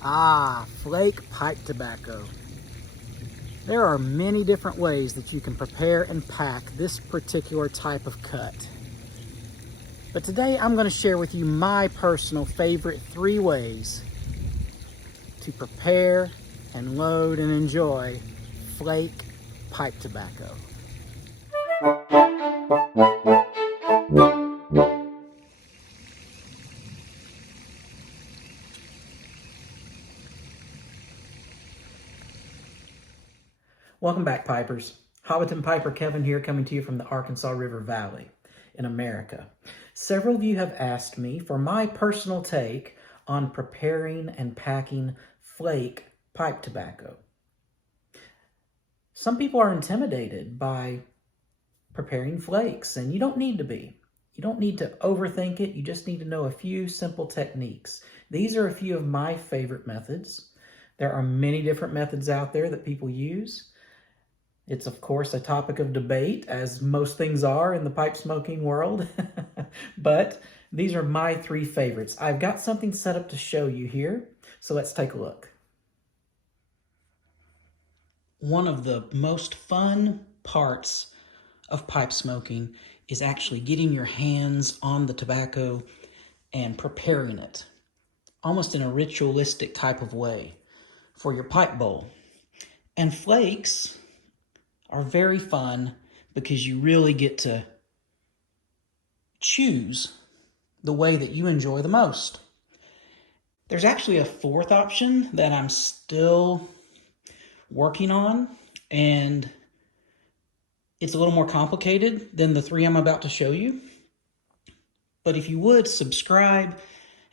Ah, flake pipe tobacco. There are many different ways that you can prepare and pack this particular type of cut. But today I'm going to share with you my personal favorite 3 ways to prepare and load and enjoy flake pipe tobacco. Welcome back, Pipers. Hobbiton Piper Kevin here, coming to you from the Arkansas River Valley in America. Several of you have asked me for my personal take on preparing and packing flake pipe tobacco. Some people are intimidated by preparing flakes, and you don't need to be. You don't need to overthink it. You just need to know a few simple techniques. These are a few of my favorite methods. There are many different methods out there that people use. It's, of course, a topic of debate, as most things are in the pipe smoking world. But these are my 3 favorites. I've got something set up to show you here, so let's take a look. One of the most fun parts of pipe smoking is actually getting your hands on the tobacco and preparing it, almost in a ritualistic type of way, for your pipe bowl. And flakes are very fun because you really get to choose the way that you enjoy the most. There's actually a 4th option that I'm still working on, and it's a little more complicated than the 3 I'm about to show you. But if you would subscribe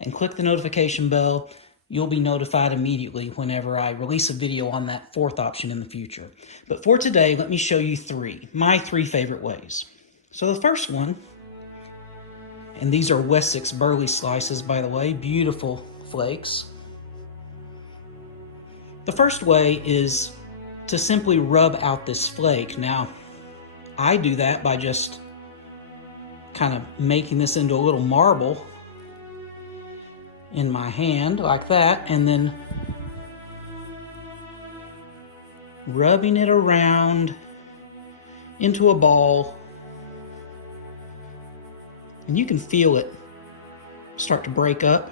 and click the notification bell, you'll be notified immediately whenever I release a video on that 4th option in the future. But for today, let me show you 3, my 3 favorite ways. So the first one, and these are Wessex burley slices, by the way, beautiful flakes. The first way is to simply rub out this flake. Now, I do that by just kind of making this into a little marble in my hand like that, and then rubbing it around into a ball, and you can feel it start to break up.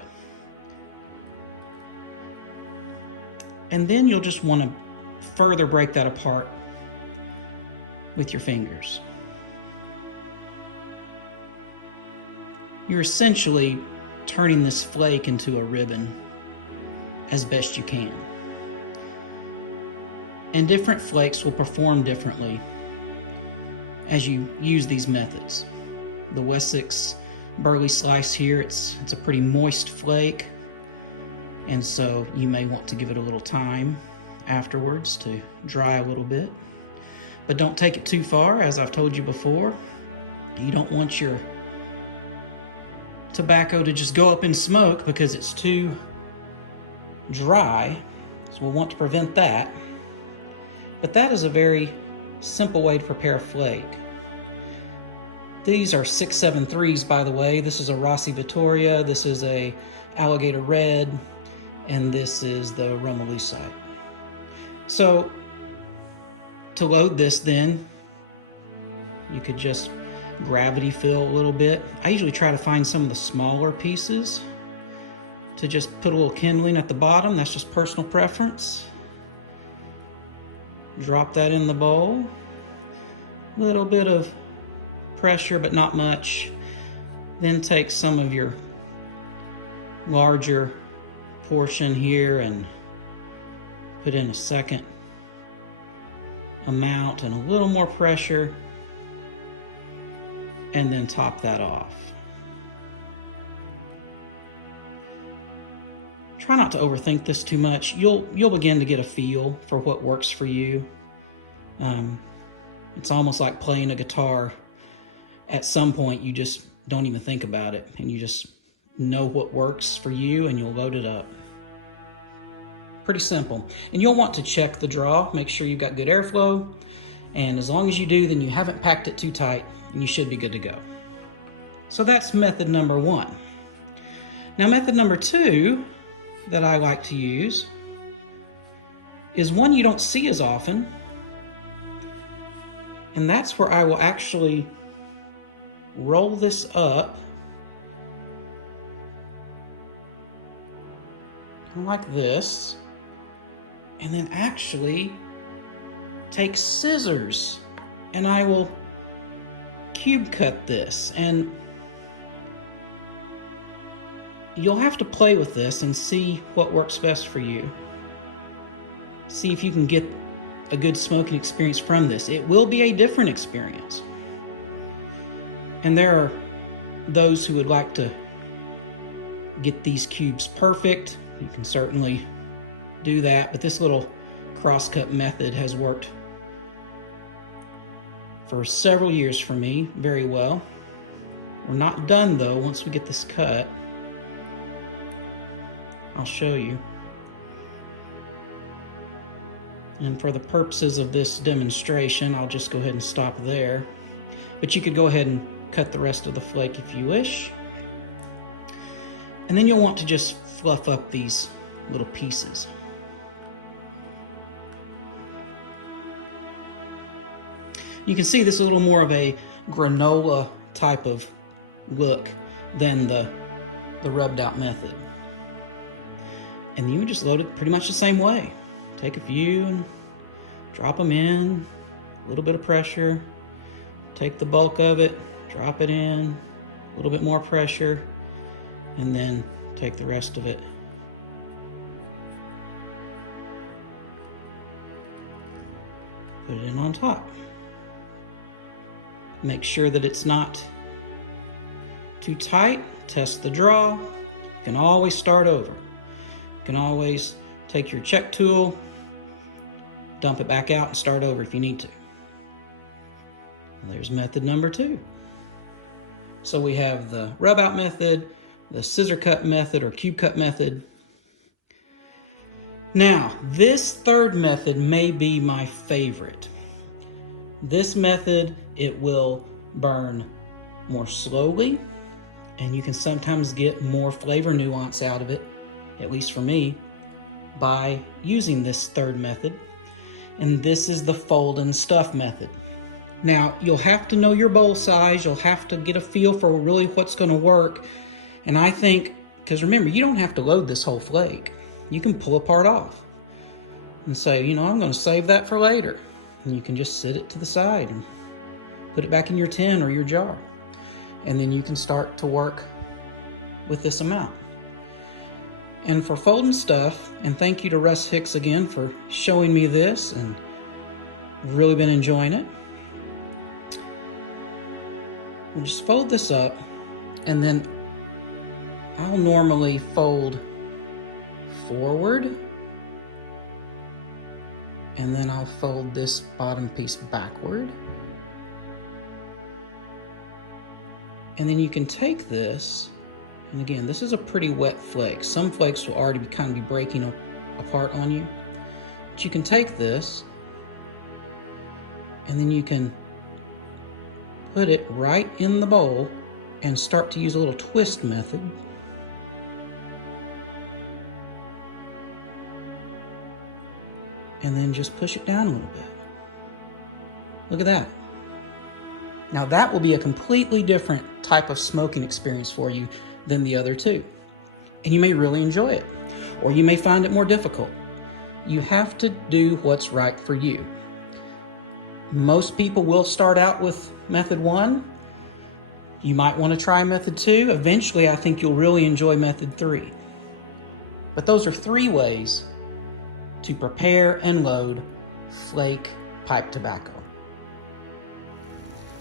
And then you'll just want to further break that apart with your fingers. You're essentially turning this flake into a ribbon as best you can. And different flakes will perform differently as you use these methods. The Wessex burley slice here, it's a pretty moist flake, and so you may want to give it a little time afterwards to dry a little bit. But don't take it too far, as I've told you before. You don't want your tobacco to just go up in smoke because it's too dry, so we'll want to prevent that. But that is a very simple way to prepare a flake. These are 673s, by the way. This is a Rossi Vittoria, this is a Alligator Red, and this is the Romalusite. So to load this, then you could just gravity fill a little bit. I usually try to find some of the smaller pieces to just put a little kindling at the bottom. That's just personal preference. Drop that in the bowl. A little bit of pressure, but not much. Then take some of your larger portion here and put in a second amount and a little more pressure, and then top that off. Try not to overthink this too much. You'll begin to get a feel for what works for you. It's almost like playing a guitar. At some point, you just don't even think about it, and you just know what works for you, and you'll load it up. Pretty simple. And you'll want to check the draw, make sure you've got good airflow, and as long as you do, then you haven't packed it too tight, and you should be good to go. So that's method number 1. Now, method number 2 that I like to use is one you don't see as often, and that's where I will actually roll this up like this, and then actually take scissors and I will cube cut this. And you'll have to play with this and see what works best for you. See if you can get a good smoking experience from this. It will be a different experience. And there are those who would like to get these cubes perfect. You can certainly do that, but this little crosscut method has worked for several years for me very well. We're not done though. Once we get this cut, I'll show you. And for the purposes of this demonstration, I'll just go ahead and stop there. But you could go ahead and cut the rest of the flake if you wish. And then you'll want to just fluff up these little pieces. You can see this is a little more of a granola type of look than the rubbed out method. And you would just load it pretty much the same way. Take a few and drop them in, a little bit of pressure. Take the bulk of it, drop it in, a little bit more pressure, and then take the rest of it. Put it in on top. Make sure that it's not too tight. Test the draw. You can always start over. You can always take your check tool, dump it back out, and start over if you need to. And there's method number 2. So we have the rub out method, the scissor cut method or cube cut method. Now, this third method may be my favorite. This method, it will burn more slowly, and you can sometimes get more flavor nuance out of it, at least for me, by using this third method. And this is the fold and stuff method. Now, you'll have to know your bowl size. You'll have to get a feel for really what's going to work. And I think, because remember, you don't have to load this whole flake. You can pull a part off and say, you know, I'm going to save that for later. And you can just sit it to the side and put it back in your tin or your jar. And then you can start to work with this amount. And for folding stuff, and thank you to Russ Hicks again for showing me this, and I've really been enjoying it. We'll just fold this up, and then I'll normally fold forward, and then I'll fold this bottom piece backward. And then you can take this, and again, this is a pretty wet flake. Some flakes will already kind of be breaking apart on you. But you can take this, and then you can put it right in the bowl and start to use a little twist method. And then just push it down a little bit. Look at that. Now that will be a completely different type of smoking experience for you than the other two. And you may really enjoy it, or you may find it more difficult. You have to do what's right for you. Most people will start out with method 1. You might want to try method 2. Eventually, I think you'll really enjoy method 3. But those are 3 ways to prepare and load flake pipe tobacco.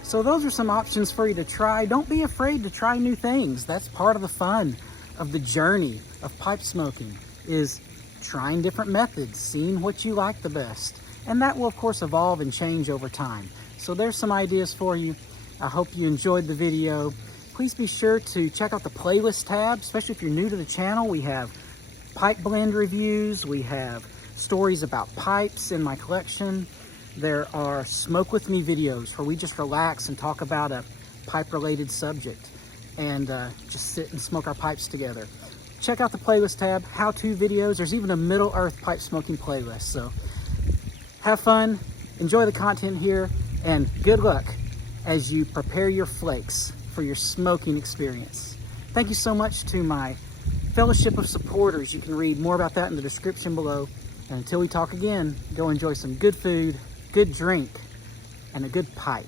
So those are some options for you to try. Don't be afraid to try new things. That's part of the fun of the journey of pipe smoking, is trying different methods, seeing what you like the best. And that will of course evolve and change over time. So there's some ideas for you. I hope you enjoyed the video. Please be sure to check out the playlist tab, especially if you're new to the channel. We have pipe blend reviews, we have stories about pipes in my collection. There are smoke with me videos where we just relax and talk about a pipe related subject and just sit and smoke our pipes together. check out the playlist tab, how-to videos. There's even a Middle Earth pipe smoking playlist. So have fun, enjoy the content here, and good luck as you prepare your flakes for your smoking experience. Thank you so much to my fellowship of supporters. You can read more about that in the description below. And until we talk again, go enjoy some good food, good drink, and a good pipe.